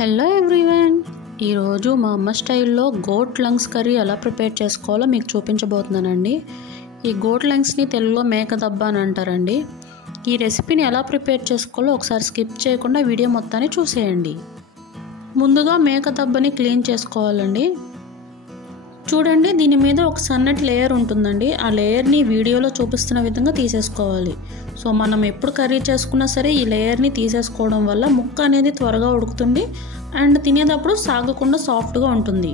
Hello everyone, ఈరోజు మా అమ్మ స్టైల్లో గోట్ లంగ్స్ కర్రీ ఎలా ప్రిపేర్ చేసుకోవాలో మీకు చూపించబోతున్నానండి. ఈ గోట్ లంగ్స్ని తెలుగులో మేక దబ్బ అని అంటారండి. ఈ రెసిపీని ఎలా ప్రిపేర్ చేసుకోవాలో ఒకసారి స్కిప్ చేయకుండా వీడియో మొత్తాన్ని చూసేయండి. ముందుగా మేక దబ్బని క్లీన్ చేసుకోవాలండి. చూడండి, దీని మీద ఒక సన్నటి లేయర్ ఉంటుందండి. ఆ లేయర్ని వీడియోలో చూపిస్తున్న విధంగా తీసేసుకోవాలి. సో మనం ఎప్పుడు కర్రీ చేసుకున్నా సరే ఈ లేయర్ని తీసేసుకోవడం వల్ల ముక్క అనేది త్వరగా ఉడుకుతుంది అండ్ తినేటప్పుడు సాగకుండా సాఫ్ట్గా ఉంటుంది.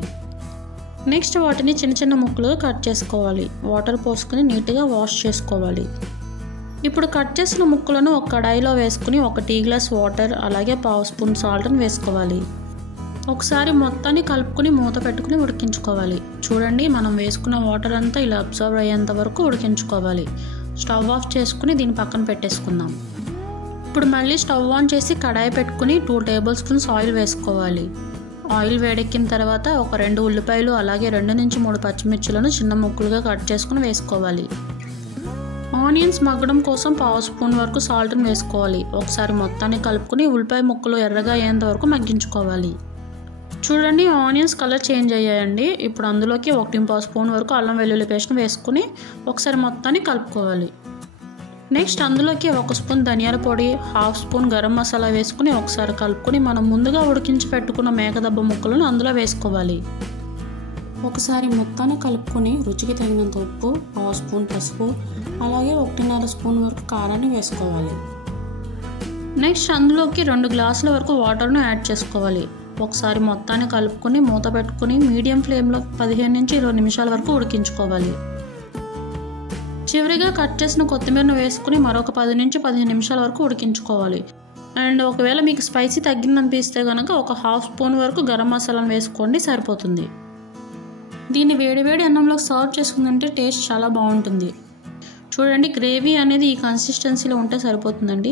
నెక్స్ట్ వాటిని చిన్న చిన్న ముక్కలుగా కట్ చేసుకోవాలి. వాటర్ పోసుకుని నీట్గా వాష్ చేసుకోవాలి. ఇప్పుడు కట్ చేసిన ముక్కలను ఒక కడాయిలో వేసుకుని ఒక టీ గ్లాస్ వాటర్ అలాగే 1/2 స్పూన్ సాల్ట్ని వేసుకోవాలి. ఒకసారి మొత్తాన్ని కలుపుకొని మూత పెట్టుకుని ఉడికించుకోవాలి. చూడండి, మనం వేసుకున్న వాటర్ అంతా ఇలా అబ్జర్వ్ అయ్యేంత వరకు ఉడికించుకోవాలి. స్టవ్ ఆఫ్ చేసుకుని దీన్ని పక్కన పెట్టేసుకుందాం. ఇప్పుడు మళ్ళీ స్టవ్ ఆన్ చేసి కడాయి పెట్టుకుని 2 టేబుల్ స్పూన్స్ ఆయిల్ వేసుకోవాలి. ఆయిల్ వేడెక్కిన తర్వాత ఒక 2 ఉల్లిపాయలు అలాగే 2 నుంచి 3 పచ్చిమిర్చిలను చిన్న ముక్కలుగా కట్ చేసుకుని వేసుకోవాలి. ఆనియన్స్ మగ్గడం కోసం 1/2 స్పూన్ వరకు సాల్ట్ని వేసుకోవాలి. ఒకసారి మొత్తాన్ని కలుపుకొని ఉల్లిపాయ ముక్కలు ఎర్రగా అయ్యేంత వరకు మగ్గించుకోవాలి. చూడండి, ఆనియన్స్ కలర్ చేంజ్ అయ్యాయండి. ఇప్పుడు అందులోకి 1/4 స్పూన్ వరకు అల్లం వెల్లుల్లి పేస్ట్ని వేసుకుని ఒకసారి మొత్తాన్ని కలుపుకోవాలి. నెక్స్ట్ అందులోకి 1 స్పూన్ ధనియాల పొడి, 1/2 స్పూన్ గరం మసాలా వేసుకుని ఒకసారి కలుపుకొని మనం ముందుగా ఉడికించి పెట్టుకున్న మేకదబ్బ ముక్కలను అందులో వేసుకోవాలి. ఒకసారి మొత్తాన్ని కలుపుకొని రుచికి తగినంత ఉప్పు, 1/2 స్పూన్ పసుపు అలాగే 1.5 స్పూన్ వరకు కారాన్ని వేసుకోవాలి. నెక్స్ట్ అందులోకి 2 గ్లాసుల వరకు వాటర్ను యాడ్ చేసుకోవాలి. ఒకసారి మొత్తాన్ని కలుపుకొని మూత పెట్టుకుని మీడియం ఫ్లేమ్లో 15 నుంచి 20 నిమిషాల వరకు ఉడికించుకోవాలి. చివరిగా కట్ చేసిన కొత్తిమీరను వేసుకుని మరొక 10 నుంచి 15 నిమిషాల వరకు ఉడికించుకోవాలి. అండ్ ఒకవేళ మీకు స్పైసీ తగ్గిందనిపిస్తే కనుక ఒక 1/2 స్పూన్ వరకు గరం మసాలాను వేసుకోండి, సరిపోతుంది. దీన్ని వేడివేడి అన్నంలోకి సర్వ్ చేసుకుందంటే టేస్ట్ చాలా బాగుంటుంది. చూడండి, గ్రేవీ అనేది ఈ కన్సిస్టెన్సీలో ఉంటే సరిపోతుందండి.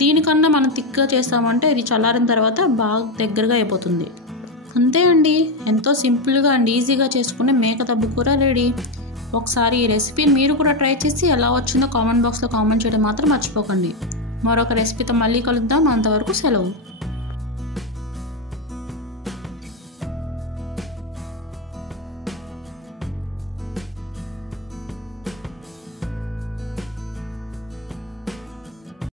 దీనికన్నా మనం థిక్గా చేస్తామంటే ఇది చల్లారిన తర్వాత బాగా దగ్గరగా అయిపోతుంది. అంతే అండి, ఎంతో సింపుల్గా అండ్ ఈజీగా చేసుకునే మేక దబ్బ కూర రెడీ. ఒకసారి ఈ రెసిపీని మీరు కూడా ట్రై చేసి ఎలా వచ్చిందో కామెంట్ బాక్స్లో కామెంట్ చేయడం మాత్రం మర్చిపోకండి. మరొక రెసిపీతో మళ్ళీ కలుద్దాం. అంతవరకు సెలవు.